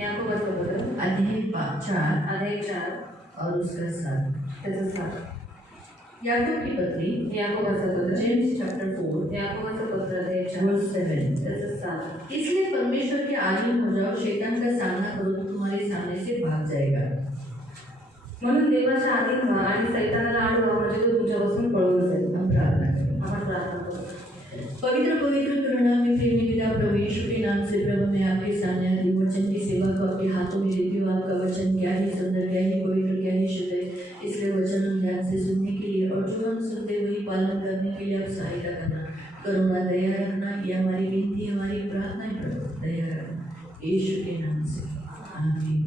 याकोबाचं पत्र अध्याय 4 और उसका 7 त्याचं 7. याकूब की पत्री याकोबाचं पत्र जेम्स चैप्टर 4 याकोबाचं पत्र अध्याय 4 वर्स 7. त्याचं 7. इसलिए परमेश्वर के आधीन हो जाओ, शैतान का सामना करो तो तुम्हारे सामने से भाग जाएगा. म्हणून देवाच्या अधीन व्हा आणि सैतानाला अडवा, म्हणजे तो तुमच्यापासून पळून जाईल. हम प्रार्थना करें. आपण प्रार्थना करू. पवित्र पवित्र करुणामय प्रेमी पिता प्रभु यीशु के नाम से प्रभु मैं आपके सामने आती हूँ. वचन की सेवा को आपके हाथों में देती हूँ. आपका वचन क्या ही सुंदर, क्या ही पवित्र, क्या ही शुद्ध है. इसलिए वचन हम ध्यान से सुनने के लिए और जो हम सुनते वही पालन करने के लिए आप सहायता करना, करुणा दया रखना. ये हमारी विनती, हमारी प्रार्थना है प्रभु, दया रखना यीशु के नाम से, आमीन.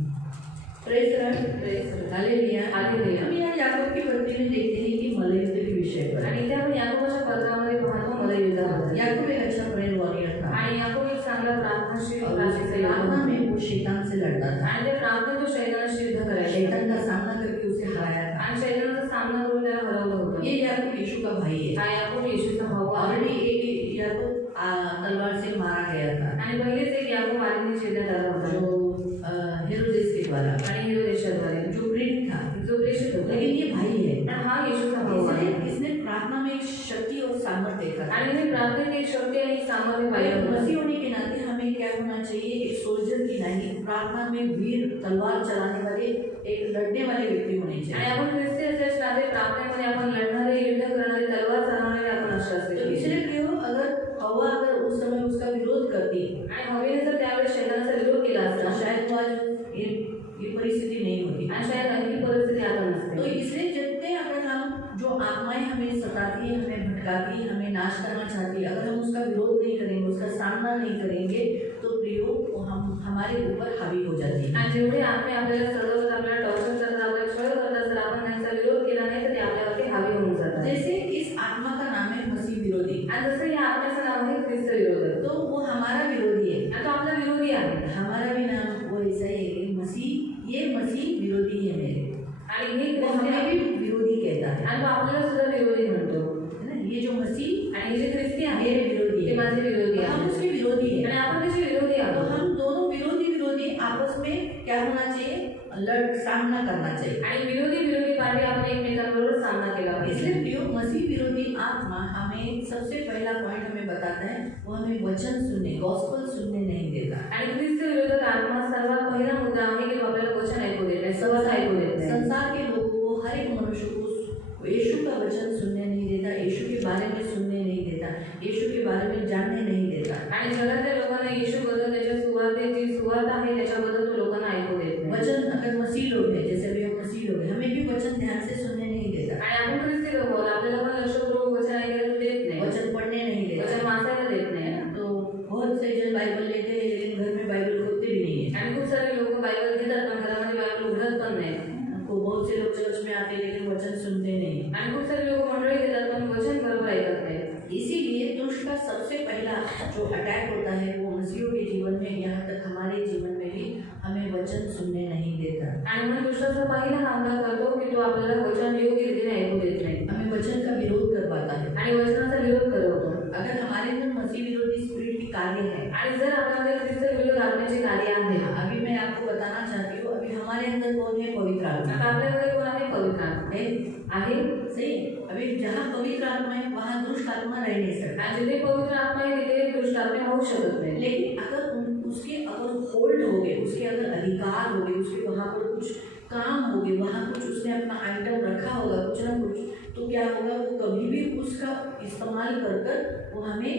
Praise Lord, hallelujah, hallelujah. हम यहाँ याकूब की पत्री में देखते हैं कि मल्लयुद्ध के विषय पर, आणि इथे आपण याकोबाच्या पत्रामध्ये पाहतो मल्लयुद्धाबद्दल. याकूब एक अच्छा प्रेयर वॉरियर था आणि याकोब एक चांगला प्रार्थनाशील और प्रार्थना प्रार्थना में वो शैतान से लड़ता था. आणि ते प्रार्थना तो शैतानाशी युद्ध करायचा. शैतान का सामना करके उसे हराया था. आणि शैतानाचा सामना करून त्याला हरवलं होतं. ये याकूब यीशु का भाई है. हा याकोब येशूचा भाऊ आहे. ऑलरेडी याकूब तलवार से मारा गया था आणि पहिलेच एक याकोब आधीने छेदण्यात आला होता, जो हेरोदेस के द्वारा, आणि हेरोदेशाद्वारे, जो प्रेरित था, जो प्रेषित होता. लेकिन ये भाई है. पण हा येशूचा भाऊ आहे. इसने प्रार्थना में एक शक्ति और सामर्थ्य देखा. आणि मी प्रार्थनेत एक शक्ती आणि सामर्थ्य पाहिलं. मसीह होने के नाते हमें क्या होना चाहिए? एक सोल्जर की नहीं, प्रार्थना में वीर तलवार चलाने वाले, एक लड़ने वाले व्यक्ति होने आणि चाहिए. आपण ख्रिस्ती असल्याच्या नाते प्रार्थनेमध्ये आपण लढणारे, युद्ध करणारे, तलवार चालवणारे आपण असे असले तो पाहिजे. इसलिए प्रियो, अगर हवा अगर उस समय उसका विरोध करती आणि हवेने जर त्यावेळेस शैतानाचा विरोध केला तो असता, शायद वो आज ये परिस्थिति नहीं होती. आणि शायद ही परिस्थिती आता तो नसते. इसलिए जितने अगर हम, जो आत्माएं हमें सताती है, हमें भटकाती है, हमें नाश करना चाहती है, अगर हम उसका विरोध नहीं करेंगे, उसका सामना नहीं करेंगे, तो प्रियो वो हम हमारे ऊपर हावी हो जाती है. आणि जेवढे आत्मे आपल्याला सडवत, आपल्याला टॉर्चर करतात, आपल्याला छळ करतात, जर आपण त्यांचा विरोध केला नाही तर ते आपल्यावरती हावी होऊन जातात. जैसे इस आत्मा का नाम है मसीह विरोधी, आणि जसं या आत्म्याचं नाव आहे ख्रिस्त विरोधी, तो वो हमारा विरोधी है. आणि तो आपला विरोधी आहे. हमारा भी नाम वो ऐसा है कि मसीह, ये मसीह विरोधी है मेरे, आणि हे वो हमें भी विरोधी कहता है. आणि तो आपल्याला सुद्धा विरोधी म्हणतो. है ना? ये जो मसीह आणि हे जे ख्रिस्ती आहे मेरे विरोधी ते है, माझे विरोधी हम आहे. उसके विरोधी है. आणि आपण त्याचे विरोधी तो आहोत. हम दोनों विरोधी विरोधी आपस में क्या होना चाहिए? सामना करना चाहिए. आणि विरोधी विरोधी पार्टी आपण एकमेकांबरोबर सामना केला पाहिजे. इसलिए प्रियो, मसीह विरोधी आत्मा हमें सबसे पहला पॉइंट हमें बताता है, वो हमें वचन सुनने, गॉस्पेल सुनने नहीं देता. आणि ख्रिस्त विरोधक आत्मा सर्वात पहिला मुद्दा आहे की तो आपल्याला वचन ऐकू देत नाही, सहज ऐकू देत नाही. संसार के लोगों को, हर एक मनुष्य को यीशु का वचन सुनने नहीं देता, यीशु के बारे में सुनने नहीं देता, यीशु के बारे में जानने नहीं देता. आणि जगातल्या लोकांना येशूबद्दल, त्याच्या सुवार्तेची सुवार्थ आहे त्याच्याबद्दल तो लोकांना ऐकू देत नाही. वचन, अगर मसीह लोग हैं, जैसे अभी हम मसीह लोग हैं, हमें भी वचन ध्यान से सुनने नहीं देता. आणि आपण ख्रिस्ती लोक आहोत, आपल्याला पण लक्षपूर्वक वचन ऐकायला तो देत नाही, वचन पढ़ने नहीं देता. वचन वाचायला देत नाही. तो बहुत से जन बाइबल लेते हैं लेकिन घर में बाइबल खोलते भी नहीं है. आणि खूप सारे लोक बायबल घेतात पण घरामध्ये बायबल उघडत पण नाही. को बहुत से लोग चर्च में आते हैं लेकिन वचन सुनते नहीं. आणि खूप सारे लोक मंडळी घेतात पण वचन बरोबर ऐकत नाही. इसीलिए दुष्ट का सबसे पहला जो अटैक होता है वो मसीहियों के जीवन में, यहाँ तक हमारे जीवन में भी हमें वचन सुनने नहीं देता. आणि म्हणून दुष्टाचा पहिला हमला करतो की तो आपल्याला वचन योग्य रीतीने ऐकू देत नाही हमें वचन का विरोध कर पाता है. आणि वचनाचा विरोध करवतो. अगर हमारे अंदर मसीह विरोधी स्पिरिट की कार्य है, आणि जर आपल्यामध्ये ख्रिस्त विरोध आत्म्याचे कार्य आहे, अभी मैं आपको बताना चाहती हूँ, अभी हमारे अंदर कौन है? पवित्र आत्मा. आता आपल्याकडे कोण आहे? पवित्र आत्मा आहे. सही. अभी जहाँ पवित्र आत्मा है वहाँ दुष्ट आत्मा रह नहीं सकता. आणि जिथे पवित्र आत्मा आहे तिथे दुष्ट आत्मा होऊ शकत नाही. लेकिन अगर उसके अगर होल्ड हो गए, उसके अगर अधिकार हो गए, उसके वहाँ पर कुछ काम हो गए, वहाँ कुछ उसने अपना आइटम रखा होगा कुछ ना कुछ, तो क्या होगा? वो कभी भी उसका इस्तेमाल कर वो हमें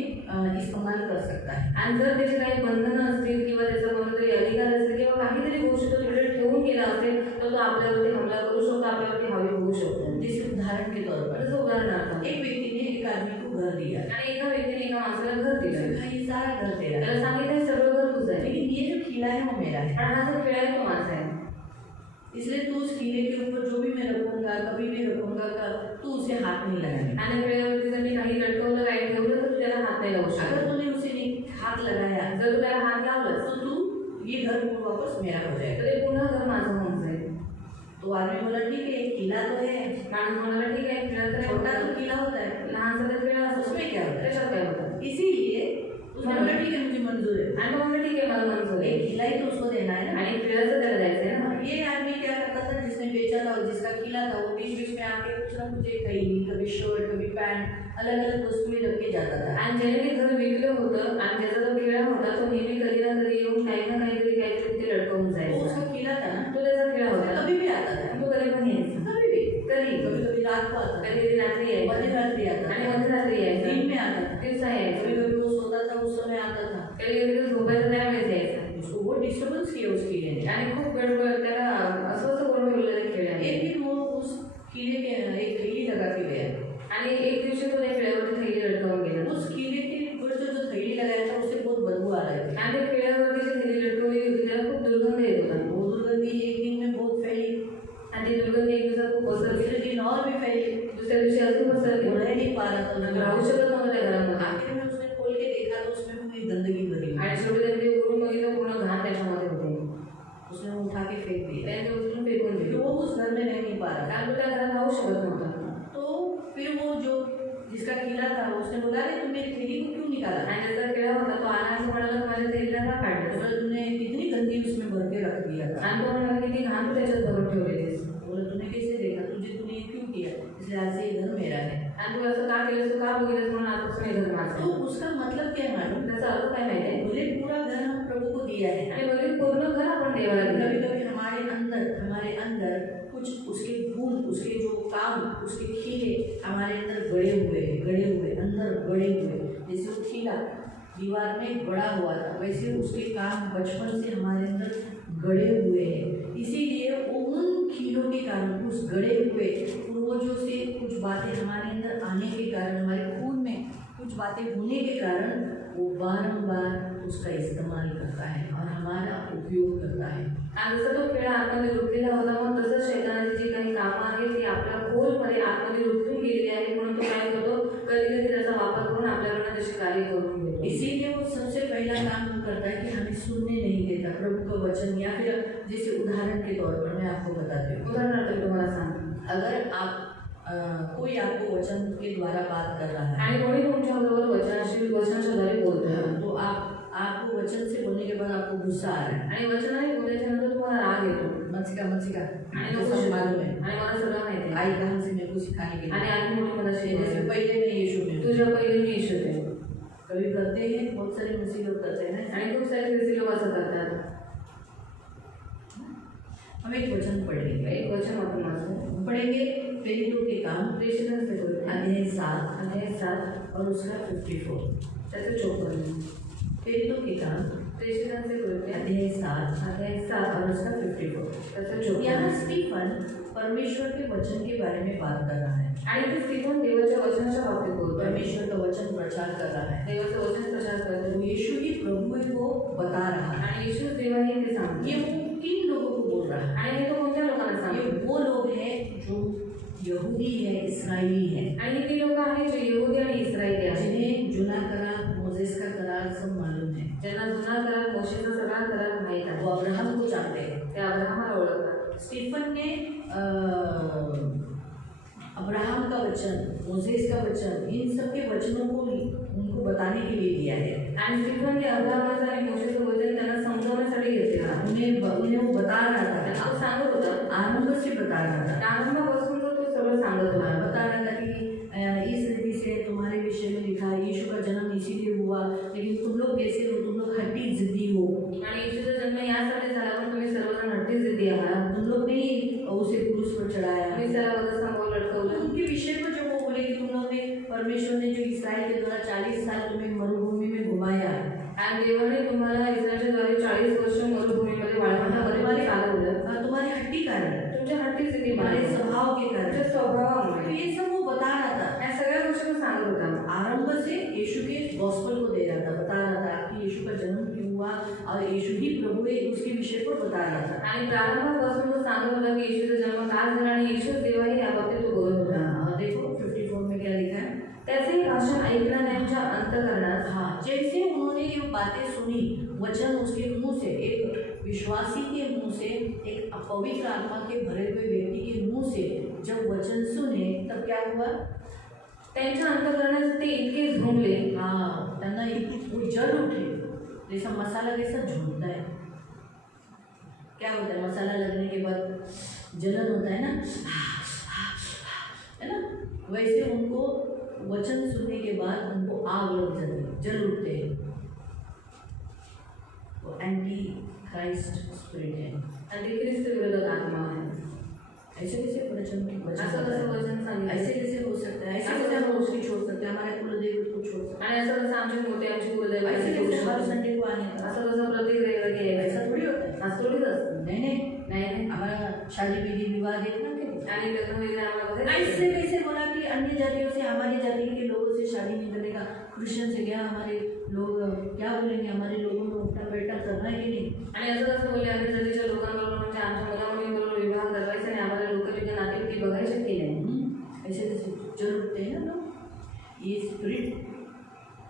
इस्तेमाल कर सकता है. आणि जर त्याचे काही बंधनं असतील किंवा त्याचा कोणतरी अधिकार असेल किंवा काहीतरी गोष्ट तो तिकडे ठेवून गेला असेल तर तो आपल्यावरती हमला करू शकतो, आपल्यावरती हवी होऊ शकतो. जैसे उदाहरण के तौर पर, जसं उदाहरणार्थ एक व्यक्ति ने एक आदमी को घर दिया, आणि एका व्यक्तीने एका माणसाला घर दिलं. कहा ये सारा घर तेरा है, त्याला सांगितलं सगळं घर तुझं आहे, लेकिन ये जो किला है वो मेरा है. पण हा जो खेळ आहे तो माझा आहे. इसलिए तू उस किले के ऊपर जो भी मैं रखूंगा, कभी भी रखूंगा, तू उसे हाथ नहीं लगाने. आणि खेळावरती जर मी काही लटकवलं, काही ठेवलं तर तू त्याला हात नाही लावू शकत. अगर तूने उसे हाथ लगाया, जर तू त्याला हात लावलास तो तू ये घर वापस मेरा हो जाएगा. तर ते पुन्हा घर माझं होऊन जाईल. तो आदमी बोला ठीक है, किला तो है. माणूस म्हणाला ठीक आहे, खेळ तर छोटा तो किला होता है, लहानसा तर खेळ असतो, उसमें क्या होता है? त्याच्यात काय होतं? इसीलिए उसने बोला ठीक है मुझे मंजूर है. आणि मग म्हणलं ठीक आहे मला मंजूर आहे. एक किला ही तो उसको देना है ना. आणि खिला था वो बीच बीच में आके कुछ ना कुछ एक थैली, कभी शर्ट, कभी पैंट, अलग अलग वस्तुएं रख के जाता था. आणि ज्याने ते घर विकलं होतं आणि ज्याचा तो खेळा होता तो नेहमी कधी ना कधी येऊन काही ना काहीतरी ते लटकवून वो जायचा. उसका खिला था ना, तो त्याचा खेळा होता. कभी भी आता था, तो कधी पण यायचा. कभी भी, कधी कभी कभी रात को आता था, कधी कधी रात्री यायचा मध्य रात्रि आता आणि था, मध्यरात्री यायचा, दिन में आता था, दिवसा यायचा, कभी कभी वो सोता था उस समय आता था. कधी कधी तो झोपायचा त्यावेळेस यायचा. उसको वो डिस्टर्बेंस किया उस कीड़े ने. आणि खूप गडबड त्याला अस्वस्थ करून ठेवलेलं खेळाने. एक दिन वो उस कीड़े के एक थैली लगा के गया. आणि एक दिवशी तो त्या खेळावरती थैली लटकवून गेला. उस कीड़े के ऊपर जो थैली लगाया था उससे बहुत बदबू आ रही थी. आणि त्या खेळावरती जी थैली लटकवलेली होती त्याला खूप दुर्गंध येत होता. वो दुर्गंधी एक दिन में बहुत फैली, आणि ती दुर्गंध एक दिवसात खूप पसरली. दूसरे दिन और भी फैली. दुसऱ्या दिवशी अजून पसरली. वो रह नहीं पा रहा था उसमें. राहू शकत नव्हता त्या घरामध्ये. आखिर में उसने खोल के देखा तो उसमें पूरी गंदगी भरी हुई. आणि शेवटी त्यांनी ते उघडून बघितलं पूर्ण घाण त्याच्यामध्ये होते. उसने वो उठा के फेंक दिया. त्याने ते उचलून फेकून फिर दिलं. वो उस घर में रह नहीं पा रहा था. कारण तो त्या घरात राहू शकत नव्हता. तो फिर वो जो जिसका खिला था उसने बोला अरे तुम मेरी थैली को क्यों निकाला. आणि त्याचा खेळा होता तो आला असं म्हणाला की माझ्या थैलीला का काढलं. बोला तुमने कितनी गंदी उसमें भर के रख दिया था. आणि तो म्हणाला की ती घाण तू त्याच्यात भरून ठेवलेलीस. बोला तूने कैसे देखा, तूने क्यों किया, इसलिए आज से ये घर मेरा है. आणि तू असं का केलंस, तू का बघितलंस म्हणून आजपासून हे घर माझं तो आहे. उसका मतलब क्या है मालूम. त्याचा अर्थ काय माहिती आहे. बोले पूरा घर हम प्रभु को दिया है. आणि बोले पूर्ण घर आपण देवाला दिलं. कभी कभी हमारे अंदर कुछ उसके गुण, उसके जो काम, उसके खीले हमारे अंदर गड़े हुए अंदर गड़े हुए. जैसे वो खीला दीवार में गड़ा हुआ था वैसे उसके काम बचपन से हमारे अंदर गड़े हुए हैं. इसीलिए उन खीलों के कारण, उस गड़े हुए पूर्वजों से कुछ बातें हमारे अंदर आने के कारण, हमारे खून में कुछ बातें होने के कारण वो बारंबार उसका इस्तेमाल करता है और हमारा उपयोग करता है. आणि जसं तो खेळ आतमध्ये रुतलेला होता मग तसंच शैतानाची जी काही कामं आहेत ती आपल्या खोलमध्ये आतमध्ये रुतून गेलेली आहेत. म्हणून तो काय करतो, कधी कधी त्याचा वापर करून आपल्याकडनं तशी कार्य करून घेतो. इसीलिए वो सबसे पहला काम करता है कि हमें सुनने नहीं देता प्रभु का वचन. या फिर जैसे उदाहरण के तौर पर मैं आपको बताती हूँ. उदाहरणार्थ तुम्हाला सांगतो, अगर आप कोई आपको वचन के द्वारा बात कर रहा है आणि कोणी तुमच्याबरोबर वचनाच्या द्वारे बोलतोय, तो आपको वचन से बोलने के बाद आपको गुस्सा आ रहा है आणि वचनाने बोलल्याच्या नंतर तुम्हाला राग येतो. मत का आणि तो सब मालूम है. आणि मला सगळं माहिती आहे. आई कहाँ से मेरे को सिखाने के आणि लिए. आधी मोठी मला जैसे शिकवायची. पहले में यीशु में तुझ्या पहिले मी येशू आहे. कभी करते हैं, बहुत सारे मसीह लोग करते हैं. आणि खूप सारे ख्रिस्ती लोक असं करतात. हम एक वचन पढ़ेंगे. एक वचन आपण वाचू. पढ़ेंगे प्रेरितों के काम प्रेषितांचे कृत्य अध्याय 7 अध्याय 7 और उसका 54. त्याचे 54. प्रेरितों के काम प्रेषितांचे कृत्य अध्याय 7 अध्याय 7 और उसका 54. त्याचे यहाँ 54. स्टीफन परमेश्वर के वचन के बारे में बात कर रहा है. आणि ते स्टीफन देवाच्या वचनाच्या बाबतीत बोलतोय. परमेश्वर का वचन प्रचार कर रहा है. देवाचं वचन प्रचार करतो. तो यीशु ही प्रभु है वो बता रहा है. आणि येशूच देव आहे ते सांगतो. ये वो किन लोगों को बोल रहा है. आणि हे तो कोणत्या लोकांना सांगतो. ये वो लोग हैं जो यहूदी है, इस्राएली है, आणि ती लोक आहेत जे यहुदी आणि इस्रायली आहेत, जिन्हें जुना करार, मोसेस का करार सब मालूम है. ज्यांना जुना करार, मोशेचा सगळा करार माहीत आहे. वो अब्राहम को जानते हैं. ते अब्राहमाला ओळखतात. स्टीफन ने अब्राहम का वचन, मोसेस का वचन, इन सब के वचनों को उनको बताने के लिए दिया है. आणि स्टीफनने अब्राहमाचं आणि मोशेचं वचन त्यांना समजवण्यासाठी घेतलेलं. उन्हें वो बता रहा था, तो सांगत होता, आरंभ से बता रहा था. आरंभापासून तो सगळं सांगत होता. बता रहा था कि इस रीति से तुम्हारे विषय में लिखा है, यीशु का जन्म इसीलिए हुआ, लेकिन तुम लोग कैसे हो, तुम लोग हट्टी जिद्दी हो. आणि येशूचा जन्म यासाठी झाला पण तुम्ही सर्वजण हट्टी जिद्दी आहात. तुम लोग ने उसे क्रूस पर चढ़ाया. तुम्ही त्याला वधस्तंभावर लटकवलं. उनके विषय पर जब वो बोले कि तुम लोग ने, परमेश्वर ने जो इस्राएल के द्वारा 40 साल तुम्हें मरुभूमि में घुमाया, आणि देवाने तुम्हाला इस्रायलच्या द्वारे 40 वर्ष मरुभूमीमध्ये वाळवंटामध्ये चालवलं. तुम्हारे हट्टी कारण, तुमच्या हट्टी जिद्दी तुम्हारे स्वभाव के कारण, तुमच्या स्वभावामुळे. तो ये सब वो बता रहा था. या सगळ्या गोष्टी तो सांगत होता. आरंभ से यीशु के गॉस्पेल को दे रहा था, बता रहा था कि यीशु का जन्म क्यों हुआ और यीशु ही प्रभु है उसके विषय पर बता रहा था. आणि प्रारंभापासून तो सांगत होता की येशूचा जन्म का झाला आणि येशूच देव आहे याबाबतीत तो बोलत होता. देखो 54 में क्या लिखा है. त्याचे भाषण ऐकणाऱ्यांच्या अंतःकरणात जैसे उन्होंने ये बातें सुनी, वचन उसके मुंह से, एक विश्वासी के मुंह से, एक पवित्र आत्मा के भरे हुए व्यक्ति के मुंह से जब वचन सुने तब क्या हुआ. त्यांच्या अंतःकरणात ते इतके झोंबले. त्यांना वो जल उठे. जैसा मसाला कैसा झूमता है. क्या होता है मसाला लगने के बाद जलन होता है ना, वैसे उनको वचन सुनने के बाद उनको आग लग जाती है, जल उठते हैं। वो एंटी क्राइस्ट स्पिरिट है, अंतिख्रिस्त विरोधक आत्मा है। ऐसे कैसे वचन असं कसं वचन सांगितलं? ऐसे कैसे हो सकता है? ऐसे कैसे हम उसकी छोड़ सकते हैं, हमारे कुलदेव को छोड़ सकते आणि असं कसं आमचे मोठे आमची कुलदैवत हैं? ऐसे आहे, कैसे हर संडे को आने का? असं कसं प्रत्येक रविवारी यायचं? ऐसा थोड़ी होता है। असं थोडीच असतं. नहीं नहीं, नाही हमारा शादी विधि विवाह देखना क्या? आणि लग्न वगैरे आम्हाला बघायचं. ऐसे कैसे बोला कि अन्य जातियों से हमारी जाति के लोगों से शादी नहीं करेगा? क्रिश्चियन से क्या हमारे लोग क्या बोलेंगे? हमारे लोगों में उठना बैठना करना है कि नहीं? आणि असं कसं बोलले अन्य जातीच्या लोकांबरोबर म्हणजे आमच्या मुलामुलींबरोबर विवाह करायचा आणि आम्हाला लोकविज्ञान नातेवाईक बघायचे की नाही? ऐसे कैसे जल उठते हैं ना लोग? ये स्पिरिट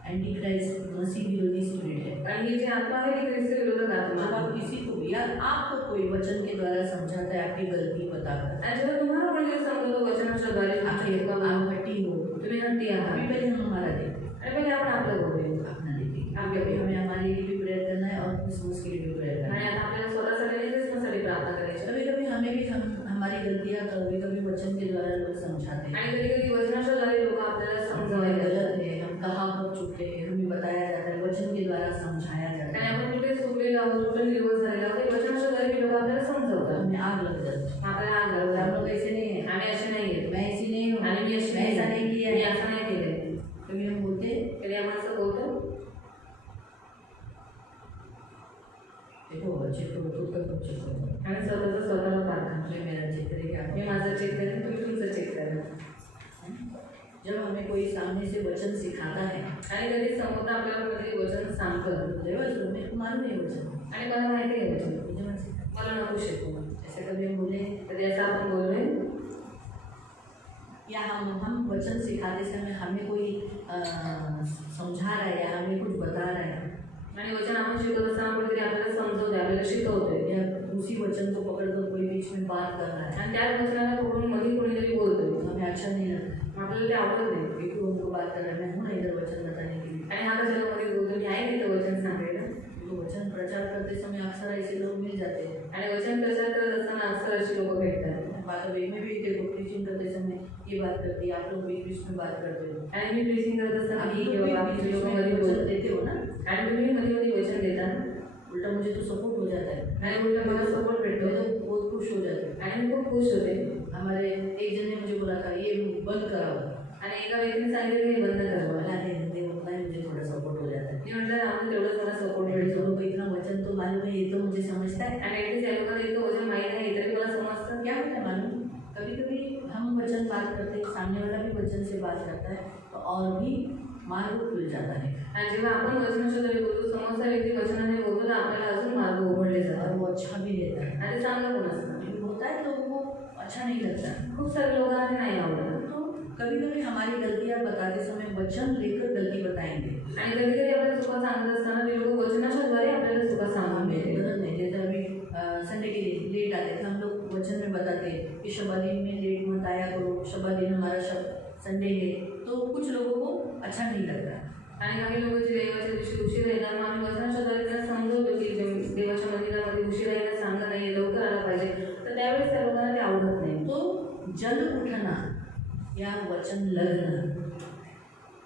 एंटी क्राइस्ट मसीह विरोधी स्पिरिट है। आणि ही जी आत्मा आहे ती ख्रिस्त विरोधक आत्मा जब आहे. आप किसी को या आपको कोई वचन के द्वारा समझाता है, आपकी गलती बताकर, आणि जेव्हा तुम्हाला कोणी सांगतो वचनाच्या द्वारे तुमची चुका आप माफ, हट्टी हो, तुम्ही हट्टी आहात. अभी पहले हम हमारा देखते आणि पहिले आपण आपलं बघूया. अपना देखिए, आगे अभी हमें हमारे लिए भी प्रेयर करना है और क्रिसमस के लिए भी प्रेयर करना आणि है। आता आपल्याला स्वतःसाठी आणि ख्रिसमससाठी प्रार्थना करायची. कभी कभी हमें भी हमारी गलतियाँ कभी कभी वचन के द्वारा लोग समझाते हैं, आणि कधी कधी वचनाच्या द्वारे लोक आपल्याला हमारे समजावायला गलत है, हम कहाँ हो चुके हैं, हमें बताया जाता है, वचन के द्वारा समझाया जाता आणि है, आपण कुठे चुकलेलो आहोत, कुठे निर्वोध झालेलो आहोत, ते वचनाच्या द्वारे लोक आपल्याला समजवतात. हमें आग लग जाती है। आपल्याला आग हम लागतात. लोग ऐसे नहीं है, आम्ही असे नाही आहेत, मैं ऐसी नहीं हूँ, आणि मी अशी मैं ऐसा नहीं किया मी है। असं नाही केलंय. कभी हम बोलते हैं, कधी आपण असं बोलतो, देखो बच्चे को खुद का खुद चेक करो, आणि स्वतःला पारखा. मैं मेरा चेक करेगा। मी माझं चेक करेन, तुम्ही तुमचं चेक करा. जब हमें कोई सामने से वचन सिखाता है, आणि कधी समोर आपल्याला कधी वचन सांगतं देवच मेरे को मालूम है वचन, आणि मला माहिती आहे वचन, मुझे मत सिखा। मला नको शिकू. ऐसे कभी हम बोले कधी असं आपण बोललोय, या हम वचन सिखाते समय हमें कोई समझा रहा है या हमें कुछ बता रहा है, आणि वचन आपण शिकत असताना कुठेतरी आपल्याला समजवते, आपल्याला शिकवतोय, या उसी वचन को पकड़कर कोई बीच में बात कर रहा है, आणि त्याच वचनाला पकडून मध्ये कोणीतरी बोलतोय, हमें अच्छा नहीं लगता, आपल्याला ते आवडत नाही. क्योंकि वो उनको बात कर रहा है, मैं हूँ ना इधर वचन बताने के लिए। आणि हा कशाला मध्ये बोलतो, मी आहे तिथं वचन सांगायला. तो वचन प्रचार करते समय अक्सर ऐसे लोग मिल जाते हैं। आणि वचन प्रचार करत असताना अक्सर अशी लोक भेटतात. बात वे में भी देखो प्रीचिंग करते समय ये बात करती है, आप लोग बीच बीच में बात करते हो, आणि मी प्रीचिंग करत असताना आप मी लोग किंवा भी बाकीचे बीच लोक में मध्ये वचन बोलतात, देते हो ना, आणि तुम्ही मध्ये मध्ये वचन देता उल्टा मुझे तो सपोर्ट हो जाता है, आणि उलट मला सपोर्ट मैं भेटतो तो बहुत खुश हो जाती हूँ। आणि मी खूप खुश होते. हमारे एक जन ने मुझे बोला था ये बंद कराओ, आणि एका व्यक्तीने सांगितलं हे बंद बोला करावं. नहीं उतना ही मुझे थोड़ा सपोर्ट हो जाता है, मी म्हटलं आम्ही तेवढंच मला सपोर्ट मेरे भेटतो. दोनों को इतना वचन तो मालूम है, ये तो मुझे समझता है। आणि ॲटलीस्ट या लोकांना इतकं वचन माहीत आहे तरी मला समजतं. क्या होता है मालूम, कभी कभी हम वचन बात करते हैं, सामने वाला भी वचन से बात करता है, तो और भी मार्ग खुल जाता है आणि जेव्हा आपण वचनाच्या द्वारे बोलतो, समोरचा व्यक्ती वचनाने बोलतो तर आपल्याला अजून मार्ग उघडले और जातात. वो अच्छा भी रहता है। आणि ते चांगलं पण असतं. लेकिन होता है लोगों को अच्छा नहीं लगता, खूप सारे लोकांना ते नाही आवडत. तो कभी कभी हमारी गलतियाँ बताते समय वचन लेकर गलती बताएंगे, आणि कधी कधी आपल्याला चुका सांगत असताना ते लोक वचनाच्या द्वारे आपल्याला चुका सांगून हमें देते. गलत नहीं। जैसे अभी संडे के लिए लेट आते थे, हम लोग वचन में बताते हैं कि शबा दिन में लेट मत आया करो, शबा दिन हमारा संडे है, तो कुछ लोगों को अच्छा नहीं लगता। आणि काही लोक जे देवाच्या दिवशी उशीर येतात, मग आम्ही वचनाच्या द्वारे त्यांना समजवतो की देवाच्या मंदिरामध्ये उशीर यायला सांगा नाही, लवकर आला पाहिजे, तर त्यावेळेस त्या लोकांना ते आवडत नाही. तो जल उठना या वचन लगना,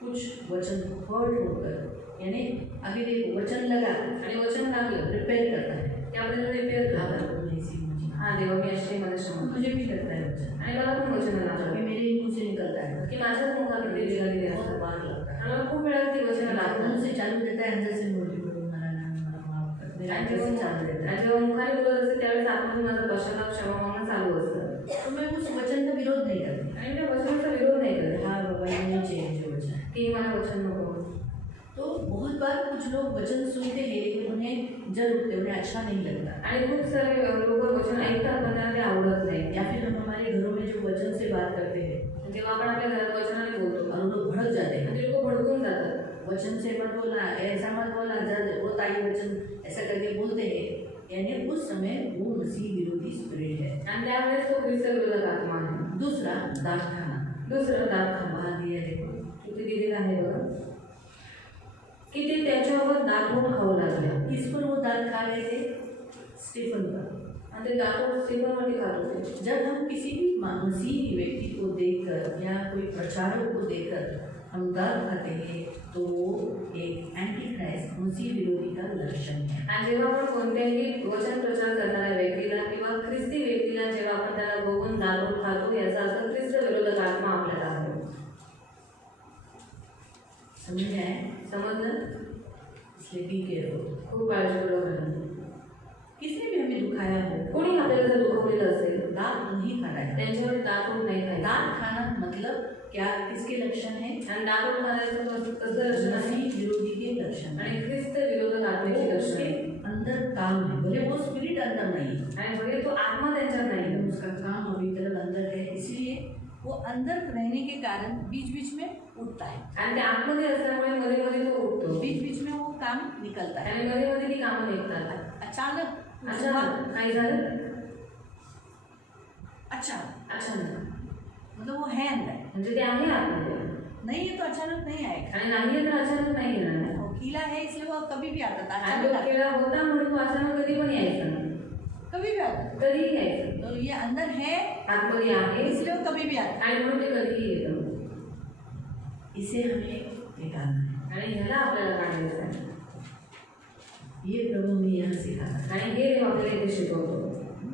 कुछ वचन हर्ट होकर, यानी अभी देखो वचन लगा आणि वचन लागलं रिपेयर करता है, ते आपल्याला रिपेअर करतात. हा देवा मी अशी मला क्षमा. मुझे भी लगता है वचन, आणि मला पण वचन लागलं कि मेरे मुंह से निकलता है, की माझ्याच मुखात ते निघालेले बहुत असतात. बार लगता है, आणि मला खूप वेळा ती वचन मुंह लागतात. से चालू रहता है, अंदर से मुर्गी को मला माफ कर, मेरा अंदर से चालू रहता है। आणि जेव्हा मुखाने बोलत असते त्यावेळेस आतमधून माझं पश्चाताप क्षमा मागणं चालू असतं. तो मैं उस वचन का विरोध नहीं करती, आणि त्या वचनाचा विरोध नाही करत हाँ बाबा ये नहीं चेंज हो वचन। की मला वचन नको. तो बहुत बार कुछ लोग वचन सुनते हैं लेकिन उन्हें जल उठते, उन्हें अच्छा नहीं लगता, आणि खूप सारे लोक वचन ऐकतात पण त्यांना ते आवडत नाही. या फिर हम हमारे घरों में जो वचन से बात करते हैं जेव्हा आपण आपल्या घरात वचनाने बोलतो और वो लोग भड़क जाते हैं, आणि ते लोक भडकून जातात. वचन से मत बोलना, ऐसा मत बोलना, जब वो ताई वचन ऐसा करके बोलते हैं, यानी उस समय वो मसीह विरोधी स्पिरिट है। आणि त्यावेळेस तो ख्रिस्त विरोधक आत्मा आहे. दूसरा दाग खाना, दुसरं दाब खांबा वहाँ दिया देखो किती दिलेलं आहे बघा, की ते त्याच्यावर दाबून खाऊ लागले. इस पर वो दाग खा रहे थे स्टीफन पर, आणि ते दाखवून स्टीफनवरती खात होते. जब हम किसी भी मसीही व्यक्ति को देखकर या कोई प्रचारक को देखकर हम दाल खाते हैं तो वो एक एंटी क्राइस्ट मसीह विरोधी का लक्षण है. आणि जेव्हा आपण कोणत्याही वचन प्रचार करणाऱ्या व्यक्तीला किंवा ख्रिस्ती व्यक्तीला जेव्हा आपण त्याला बघून दारू खातो याचा अर्थ ख्रिस्त विरोधक आत्मा आपल्याला आहे. समझ में आया? समजलं? इसलिए बी केयरफुल. खूप काळजीपूर्वक राहा. किसने भी हमें दुखाया हो, कोणी आपल्याला जर दुखवलेलं असेल दाल नहीं खाना है. त्यांच्यावर दाखवून नाही खायचं. दाल खाना मतलब क्या, किसके लक्षण है? आणि दाखवून खाण्याचं कसं लक्षण आहे? मसीह विरोधी के लक्षण आणि है. ख्रिस्त विरोधक आत्मेचे वो लक्षण उसके आहे. अंदर काम है, भले वो स्पिरिट अंदर नहीं है, आणि भले तो आत्मा त्यांच्यात नाही लेकिन उसका काम अभी तक अंदर है, इसलिए वो अंदर रहने के कारण बीच बीच में उठता है, आणि ते आतमध्ये असल्यामुळे मध्ये मध्ये तो उठतो बीच बीच में वो काम निकलता है. आणि मध्ये मध्ये ती कामं निघतात. अचानक अच्छा काय झालं? अचानक मतलब वो है अंदर, म्हणजे ते आहे आतमध्ये नहीं है तो अचानक नहीं आएगा. आणि नाही तर अचानक नाही येणार. वो कीला है इसलिए वो कभी भी आता था, आणि अचानक तो आता, केळा होता म्हणून तो अचानक कधी पण यायचा नाही. कभी भी आता. कधीही यायचं. तो ये अंदर है आतमध्ये आहे इसलिए वो कभी भी आता. आणि म्हणून ते कधीही येतं. इसे हमें निकालना है. आणि ह्याला आपल्याला काढायचं आहे. ये प्रभु हमें यहाँ सिखाता है. आणि हे देव आपल्याला इथे शिकवतो.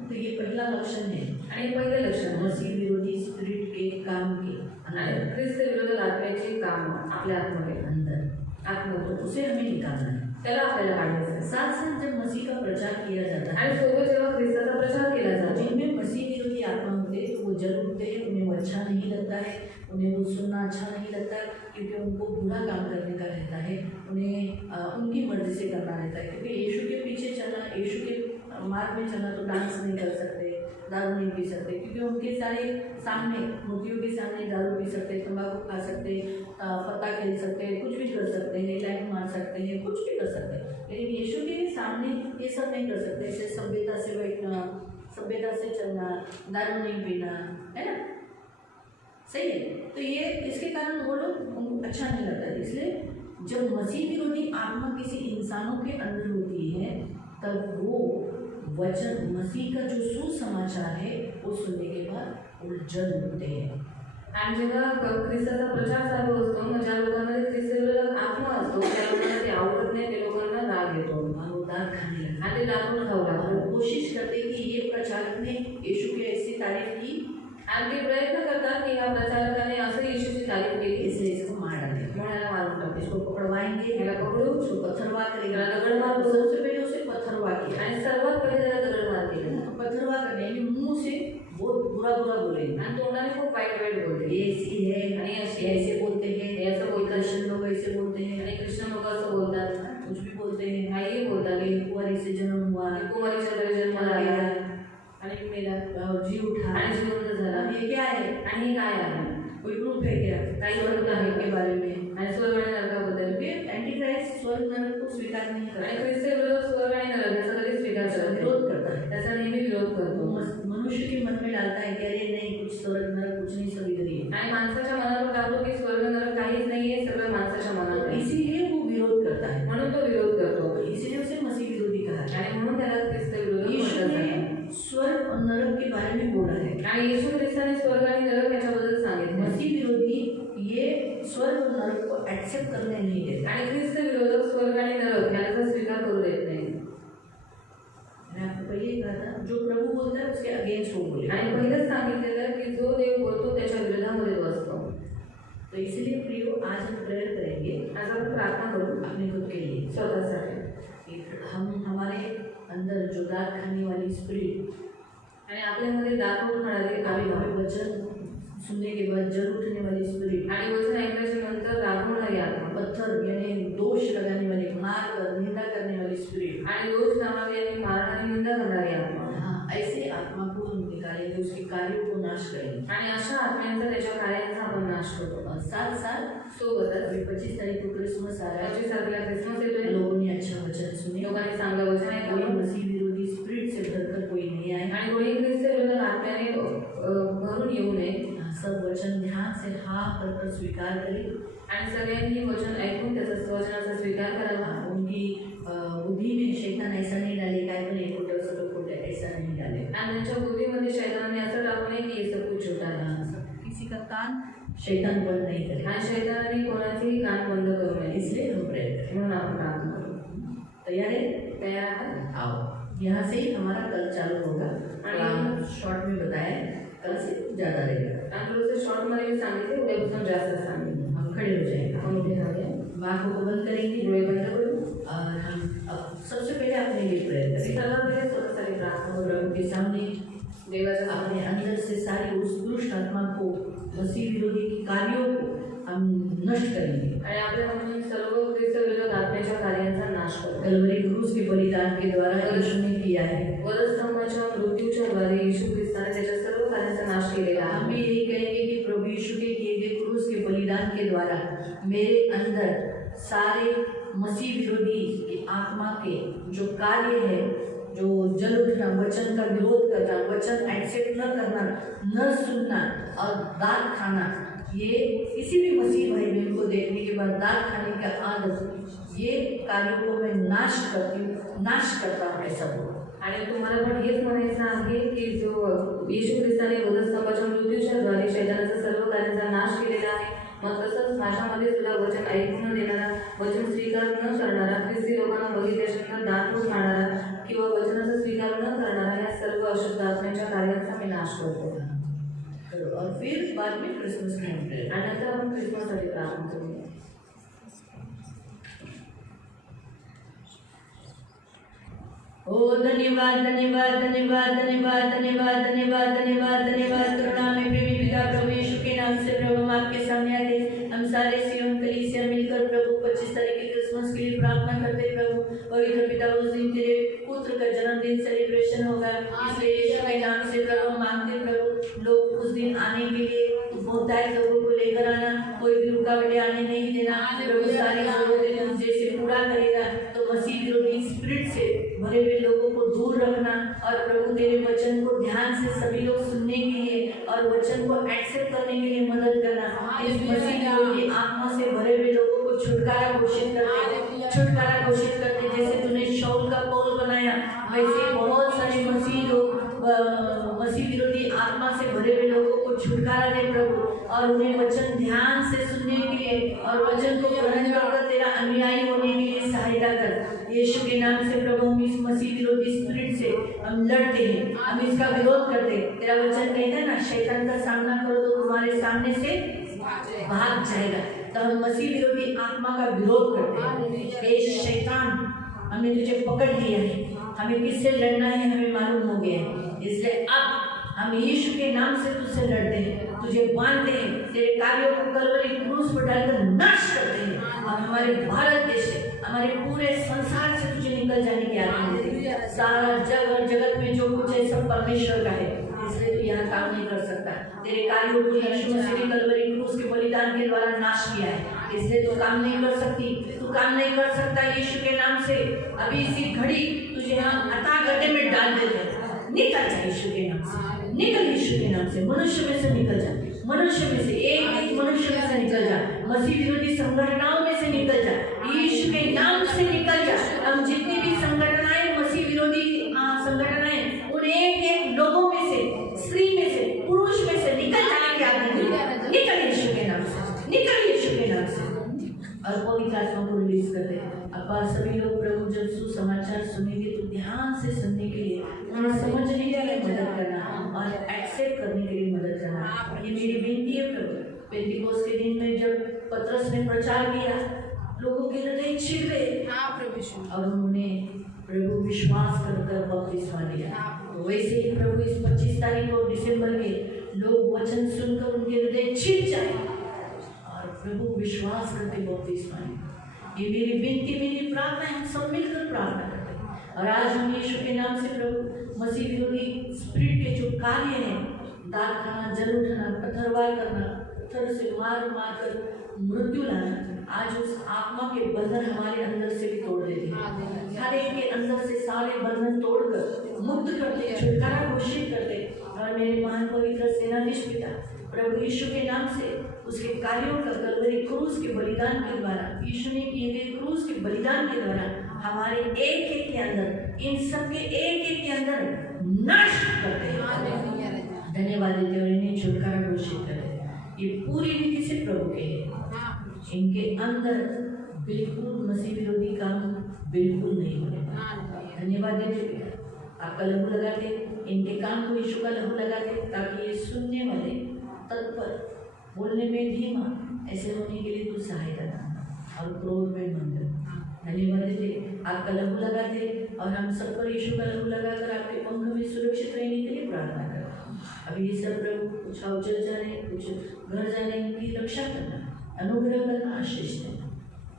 तो ये पहला लक्षण है आणि पहिलं लक्षण आहे. मसीह विरोधी स्पिरिट के काम के आणि अंदर ख्रिस्त विरोधक आत्म्याची काम आपल्या आतमध्ये अंदर उसे हमें निकालना है. त्याला आपल्याला काढायचं आहे. साथ साथ जब मसीह का प्रचार किया जाता है, आणि सोबत जेव्हा ख्रिस्ताचा प्रचार केला जातो जिनमें मसीह विरोधी आत्मा होते हैं तो वो जल उठते हैं, उन्हें वो अच्छा नहीं लगता है, उन्हें वो सुनना अच्छा नहीं लगता है, क्योंकि उनको बुरा काम करने का रहता है, उन्हें उनकी मर्जी से करना रहता है. क्योंकि यीशु के पीछे चलना, यीशु के मार्ग में चलना, तो डांस नहीं कर सकते, दारू नहीं पी सकते, क्योंकि उनके सारे सामने, मूर्तियों के सामने दारू पी सकते, तंबाकू खा सकते, पत्ता खेल सकते, कुछ भी कर सकते हैं, लाइन मार सकते हैं, कुछ भी कर सकते हैं. लेकिन यीशु के सामने ये सब नहीं कर सकते. जैसे सभ्यता से बैठना, सभ्यता से चलना, दारू नहीं पीना, है ना, सही है. तो ये इसके कारण वो लोग उनको अच्छा नहीं लगता है. इसलिए जब मसीह विरोधी आत्मा किसी इंसानों के अंदर होती है तब वो वचन, मसीह का जो सुसमाचार है वो सुनने के बाद वो जल उठते हैं. आणि जेव्हा ख्रिस्ताचा प्रचार चालू असतो मग ज्या लोकांना ख्रिस्त विरोधक आत्मा असतो त्या लोकांना ते आवडत नाही, ते लोकांना राग येतो और वो दाल खाने लगते हैं. आणि ते दाखवून खाऊ और लागतात. वो कोशिश करते हैं कि ये प्रचारक ने यीशु की ऐसी तारीफ की, आणि ते प्रयत्न करतात की ह्या प्रचारकाने असं येशूची तारीफ केली इसलिए इसको मार डालेंगे, म्हणून याला मारून टाकू. इसको पकड़वाएंगे, याला पकडू उसको पत्थरवाह करेंगे. याला दगडमार करू. सबसे पहले उसे पत्थरवाह किया. आणि सर्वात पहिले त्याला दगडमार केली पत्थरवाह करने यानी मुंह से बहुत बुरा बुरा बोलेंगे. आणि तोंडाने खूप वाईट वाईट बोलते. ये ऐसी है, आणि अशी ये ऐसे बोलते हैं, हे असं बोलतात. क्रिश्चियन लोग ऐसे बोलते हैं, आणि कृष्ण लोक असं बोलतात, कुछ भी बोलते हैं. काहीही बोलतात. कि कुंवारी से जन्म हुआ, कुमारीच्या घरी जन्म झाला आणि मेला और जी उठा, आणि जिवंत झाला. ये क्या है? आणि हे काय आहे? कोई प्रूफ है क्या? काही स्वर्ग प्रूफ नरक आहे. के बारे में. आणि स्वर्ग आणि नरकाबद्दल. फिर एंटीक्राइस्ट स्वर्ग नरक को स्वीकार नहीं आणि करता, ख्रिस्त विरोधक स्वर्ग आणि नरक याचा कधीच स्वीकार करत नाही. विरोध करता है. त्याचा नेहमी विरोध वो करतो. मनुष्य के मन में डालता है कि अरे नहीं, कुछ स्वर्ग नरक कुछ नहीं, सब इधर ही है. आणि माणसाच्या मनावर टाकतो की स्वर्ग नरक काहीच नाहीये, सगळं माणसाच्या मनात आहे. इसीलिए वो विरोध करता है. म्हणून तो विरोध करतो इसीलिए उसे मसीह विरोधी कहा है. आणि म्हणून त्याला ख्रिस्त विरोधक यीशु म्हटलं ने जातं. स्वर्ग और नरक के बारे में बोला है. आणि येशू ख्रिस्ताने स्वर्ग आणि नरक याच्याबद्दल सांगितलं. मसीह विरोधी ये स्वर्ग और नरक को एक्सेप्ट करने नहीं देता. आणि ख्रिस्त विरोधक स्वर्ग आणि नरक याचा स्वीकार करू देत नाही. मैंने आपको पहले ही कहा था, जो प्रभु बोलता है उसके अगेंस्ट वो बोले. आणि पहिलंच सांगितलेलं की जो देव बोलतो त्याच्या विरोधामध्ये तो असतो. तो इसलिए प्रियो आज हम प्रेयर करेंगे आज आपण प्रार्थना करू अपने खुद के लिए. स्वतःसाठी. हम हमारे अंदर जो दाल खाने वाली स्पिरिट, आणि आपल्यामध्ये दाखवून खाणारी अभी आत्मा हमें वचन सुनने के बाद जल उठने वाली स्पिरिट, आणि वचन ऐकल्याच्या नंतर रागवणारी आत्मा, पत्थर यानी दोष लगाने वाली, मार कर निंदा करने वाली स्पिरिट, आणि दोष लावणारी आणि मारणारी निंदा करणारी आत्मा. हाँ, ऐसे आत्मा को हम निकालेंगे, उसके कार्यों को नाश करेंगे. आणि अशा आत्म्यांचा त्याच्या कार्यांचा आपण नाश करतो. और साथ साथ सोबतच अभी 25 तारीख को क्रिसमस आ रहा है. 25 तारखेला क्रिसमस येतोय. लोगों ने अच्छा वचन सुने, लोकांनी चांगलं वचन कोई ऐकलं मसीह विरोधी स्पिरिट से भरकर कोई नहीं आए. आणि कोणी ख्रिस्त विरोधक आत्म्याने भरून येऊ नये. सब वचन ध्यान से हाँ कर स्वीकार करें. आणि सगळ्यांनी वचन ऐकून त्याचा वचनाचा स्वीकार करावा. उनकी बुद्धि में शैतान ऐसा नहीं डाले, काय पण एक खोटं सगळं खोटं, ऐसा नहीं डाले. आणि त्यांच्या बुद्धीमध्ये शैतानाने असं टाकू नये की हे सब कुछ झूठा है. किसी का कान शैतान बंद नहीं करे, आणि शैतानाने कोणाचेही कान बंद करू नये. इसलिए हम प्रेयर करें. म्हणून आपण प्रार्थना करू. तैयार है? तयार आहात? आओ, यहाँ से ही हमारा कल चालू होगा. शॉर्ट में बताया, कल से ज़्यादा रहेगा. आणि थोडंसं शॉर्टमध्ये मी सांगितले, उद्यापासून जास्त सांगितलं. हम खड़े हो जाएंगे, आपण उभे राहूया, आँखों को बंद करेंगे, डोळे बंद करू. और हम अब सबसे पहले अपने लिए प्रेयर करेंगे. सर्वात पहिले स्वतःसाठी प्रार्थना और करू. प्रभु के सामने देवाच्या अपने सामने अंदर से सारी उस दुष्ट आत्मा को, मसीह विरोधी कार्यों को हम नष्ट करेंगे. आणि आपल्या मनाने सर्व ख्रिस्त विरोधी आत्म्याच्या कार्यांचा नाश करू. कलवरी क्रूस के बलिदान के द्वारा यीशु ने किया है. वधस्तंभाच्या मृत्यूच्या द्वारे येशू ख्रिस्ताने त्याच्या सर्व कार्यांचा नाश केलेला हम आहे. भी यही कहेंगे कि प्रभु यीशु के किए गए क्रूस के बलिदान के द्वारा मेरे अंदर सारे मसीह विरोधी की आत्मा के जो कार्य है, जो जल उठना, वचन का विरोध करना, वचन एक्सेप्ट न करना, न सुनना और दांत खाना, ये किसी भी मसीह भाई बहन को देखने के बाद दांत खाने का आदत, ये कार्यों को मैं नाश करता हूँ ऐसा बोल. आणि तुम्हाला पण हेच म्हणायचं आहे की जो येशू ख्रिस्ताने वधस्तंभाच्या मृत्यूच्या द्वारे शैतानाचा सर्व कार्यांचा नाश केलेला आहे, मग तसंच माझ्यामध्ये सुद्धा वचन ऐकून न देणारा, वचन स्वीकार न करणारा, ख्रिस्ती लोकांना बघितल्याशिवाय दात न खाणारा किंवा वचनाचा स्वीकार न करणारा या सर्व अशुद्ध आत्म्याच्या कार्यांचा मी नाश करतो. और फिर बाद में क्रिसमस की हम प्रेयर. आणि नंतर आपण ख्रिसमससाठी प्रार्थना करूया. ओ धन्यवाद धन्यवाद धन्यवाद धन्यवाद धन्यवाद धन्यवाद धन्यवाद धन्यवाद. करुणा में प्रेमी पिता प्रभु यीशु के नाम से प्रभु हम आपके सामने आते, हम सारे सियोन कलीसिया मिलकर प्रभु 25 तारीख के क्रिसमस के लिए प्रार्थना करते. प्रभु पवित्र पिता, उस दिन तेरे पुत्र का जन्मदिन सेलिब्रेशन होगा, इसलिए यीशु के नाम से प्रभु हम मांगते प्रभु लोग उस दिन आने के लिए बहुतायत लोगों को लेकर आना, कोई भी रुकावटें आने नहीं देना. प्रभु सारी जरूरतें तुझे से पूरा करेगा, तो मसीह विरोधी स्पिरिट से भरे हुए लोगों को दूर रखना. और प्रभु तेरे वचन को ध्यान से सभी लोग सुनने के लिए और वचन को एक्सेप्ट करने के लिए मदद करना. इस मसीह विरोधी आत्मा से भरे हुए लोगों को छुटकारा घोषित करते, जैसे तूने शाऊल का पौल बनाया, वैसे बहुत सारे मसीह लोग मसीह विरोधी आत्मा से भरे हुए लोगों को छुटकारा दे प्रभु, और उन्हें वचन ध्यान से सुनने के लिए और वचन को ग्रहण कर तेरा अनुयायी होने के लिए सहायता कर. यीशु के नाम से प्रभु हम इस मसीह विरोधी स्पिरिट से हम लड़ते हैं, हम इसका विरोध करते हैं. तेरा वचन कहता है ना, शैतान का सामना करो तो तुम्हारे सामने से भाग जाएगा. तो हम मसीह विरोधी आत्मा का विरोध करते हैं. हे शैतान, हमने तुझे पकड़ लिया है, हमें किससे लड़ना है हमें मालूम हो गया है, इसलिए अब हम यीशु के नाम से तुझसे लड़ते हैं, तुझे बांधते हैं, तेरे कार्यों को कलवरी क्रूस पर डालकर नाश करते हैं, और हमारे भारत देश से, हमारे पूरे संसार से तुझे निकल जाने की आज्ञा देते हैं. सारा जग और जगत में जो कुछ है सब परमेश्वर का है, इसलिए तू यहाँ काम नहीं कर सकता. तेरे कार्यों को यीशु मसीह ने कलवरी क्रूस के बलिदान के द्वारा नाश किया है, इसलिए तू काम नहीं कर सकती, तू काम नहीं कर सकता. यीशु के नाम से अभी इसी घड़ी तुझे हम अथाह गड्ढे में डाल देते हैं. निकल जा यीशु के नाम से, निकल यीशु के नाम से, मनुष्य में से निकल जा, मनुष्य में से एक मनुष्य में से निकल जा, मसीह विरोधी संगठनों में से निकल जा, यीशु के नाम से निकल जा. हम जितनी भी संगठनाएं मसीह विरोधी संगठनाएं, उन एक लोगों में से, स्त्री में से, पुरुष में से निकल जाने की आज्ञा दी. निकल यीशु के नाम से, निकल यीशु के नाम से. और पवित्र आत्मा को रिलीज करते हैं. अब सभी लोग प्रभु जब सुसमाचार सुनेंगे तो ध्यान से सुनने के लिए, उन्हें समझने के लिए मदद करना और एक्सेप्ट करने के लिए मदद करना. ये मेरी विनती है प्रभु. पेंटिकोस के दिन में जब पतरस ने प्रचार किया, लोगों के हृदय छिड़ गए और उन्होंने प्रभु विश्वास कर बपतिस्मा लिया. वैसे ही प्रभु इस 25 तारीख को दिसंबर के लोग वचन सुनकर उनके हृदय छिड़ जाए और प्रभु विश्वास करते बपतिस्मा लिया. ये मेरी विनती, मेरी प्रार्थना है, हम सब मिलकर प्रार्थना करते हैं. और आज हम यीशु के नाम से प्रभु मसीह विरोधी स्पिरिट के जो कार्य हैं, दाग खाना, जल उठना, पत्थरवार करना, पत्थर से मार कर मृत्यु लाना, आज उस आत्मा के बंधन हमारे अंदर से भी तोड़ देते हैं. हर एक के अंदर से सारे बंधन तोड़कर मुक्त करते, छुटकारा घोषित करते. और मेरे महान पवित्र सेनाधीश पिता प्रभु यीशु के नाम से उसके कार्यों का कलवरी क्रूस के बलिदान के द्वारा, यीशु ने किए गए क्रूस के बलिदान के द्वारा हमारे एक एक के अंदर, इन सब के एक एक के अंदर नाश कर धन्यवाद देते और इन्हें छुटकारा घोषित करें। ये पूरी रीति से प्रभु के हैं। इनके अंदर बिल्कुल मसीह विरोधी काम बिल्कुल नहीं होने। धन्यवाद देते आपका लहू लगाते, इनके कान को यीशु का लहू लगाते, ताकि ये सुनने वाले तत्पर, बोलने में धीमा, ऐसे होने के लिए तू सहायता करना और क्रोध में मंद। धन्यवाद देते आपका लहू लगाते और हम सब पर यीशु का लहू लगाकर आपके पंख में सुरक्षित रहने के लिए प्रार्थना करते। अभी ये सब प्रभु कुछ अवजर जाने, कुछ घर जाने, इनकी रक्षा करना, अनुग्रह करना, आशीष देना,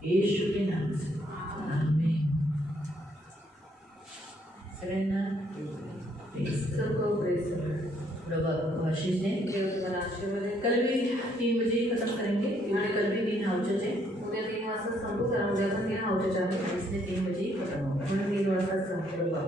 यीशु के नाम से आमीन। सबको प्रेज प्रभु आपको आशीष दें। कल भी 3 बजे खत्म करेंगे क्योंकि कल भी 3 हाउचेज है। उद्या 3 वाजता संपू कारण उद्या पण 3 हावचेच आहे. इसलिए 3 बजे खत्म होगा। म्हणून 3 वाजता संपू.